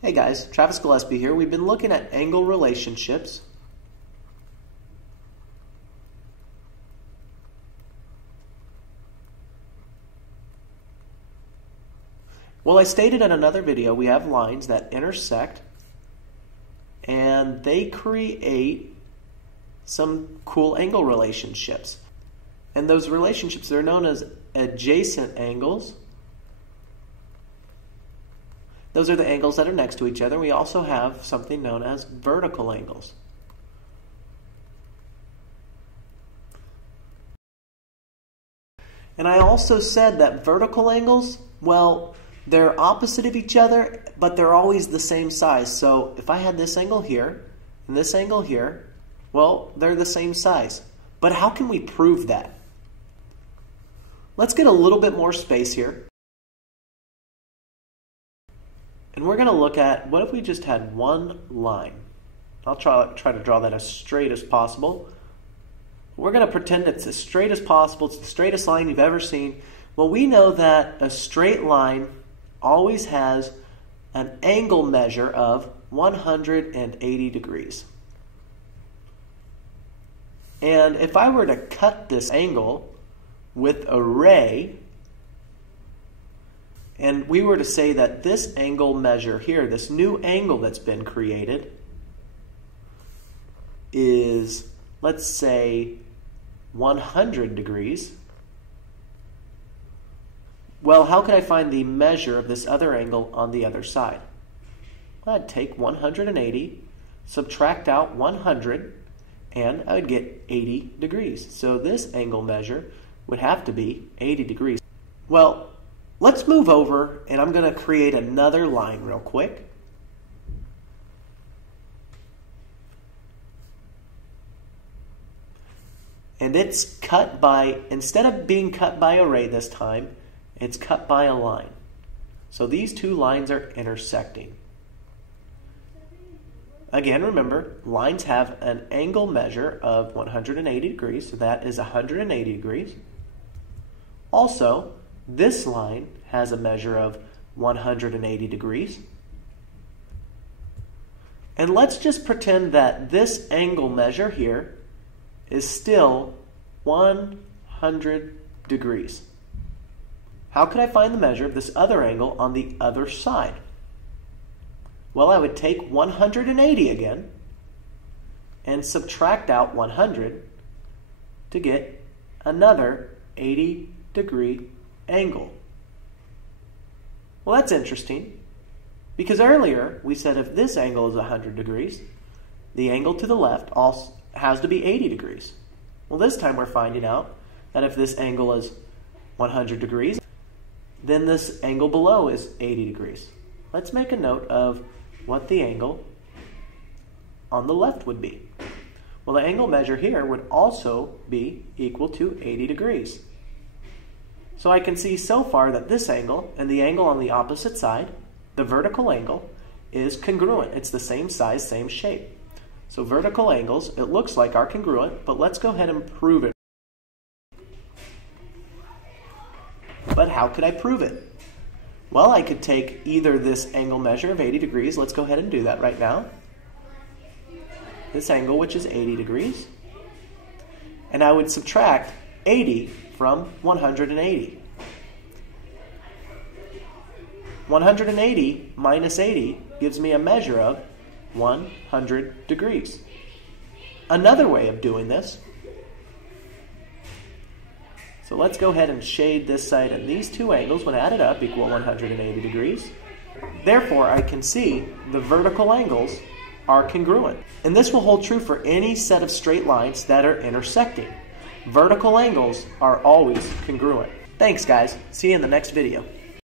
Hey guys, Travis Gillespie here. We've been looking at angle relationships. Well, I stated in another video, we have lines that intersect and they create some cool angle relationships. And those relationships, they're known as adjacent angles. Those are the angles that are next to each other. We also have something known as vertical angles. And I also said that vertical angles, well, they're opposite of each other, but they're always the same size. So if I had this angle here and this angle here, well, they're the same size. But how can we prove that? Let's get a little bit more space here. And we're going to look at, what if we just had one line? I'll try to draw that as straight as possible. We're going to pretend it's as straight as possible. It's the straightest line you've ever seen. Well, we know that a straight line always has an angle measure of 180 degrees. And if I were to cut this angle with a ray, and we were to say that this angle measure here, this new angle that's been created, is, let's say, 100 degrees. Well, how could I find the measure of this other angle on the other side? I'd take 180, subtract out 100, and I would get 80 degrees. So this angle measure would have to be 80 degrees. Well, let's move over, and I'm going to create another line real quick. And it's cut by, instead of being cut by a ray this time, it's cut by a line. So these two lines are intersecting. Again, remember, lines have an angle measure of 180 degrees, so that is 180 degrees. Also, this line has a measure of 180 degrees. And let's just pretend that this angle measure here is still 100 degrees. How could I find the measure of this other angle on the other side? Well, I would take 180 again and subtract out 100 to get another 80 degree angle. Well, that's interesting, because earlier we said if this angle is 100 degrees, the angle to the left also has to be 80 degrees. Well, this time we're finding out that if this angle is 100 degrees, then this angle below is 80 degrees. Let's make a note of what the angle on the left would be. Well, the angle measure here would also be equal to 80 degrees. So I can see so far that this angle and the angle on the opposite side, the vertical angle, is congruent. It's the same size, same shape. So vertical angles, it looks like, are congruent, but let's go ahead and prove it. But how could I prove it? Well, I could take either this angle measure of 80 degrees. Let's go ahead and do that right now. This angle, which is 80 degrees. And I would subtract 80 from 180. 180 minus 80 gives me a measure of 100 degrees. Another way of doing this, so let's go ahead and shade this side, and these two angles, when added up, equal 180 degrees. Therefore, I can see the vertical angles are congruent. And this will hold true for any set of straight lines that are intersecting. Vertical angles are always congruent. Thanks, guys. See you in the next video.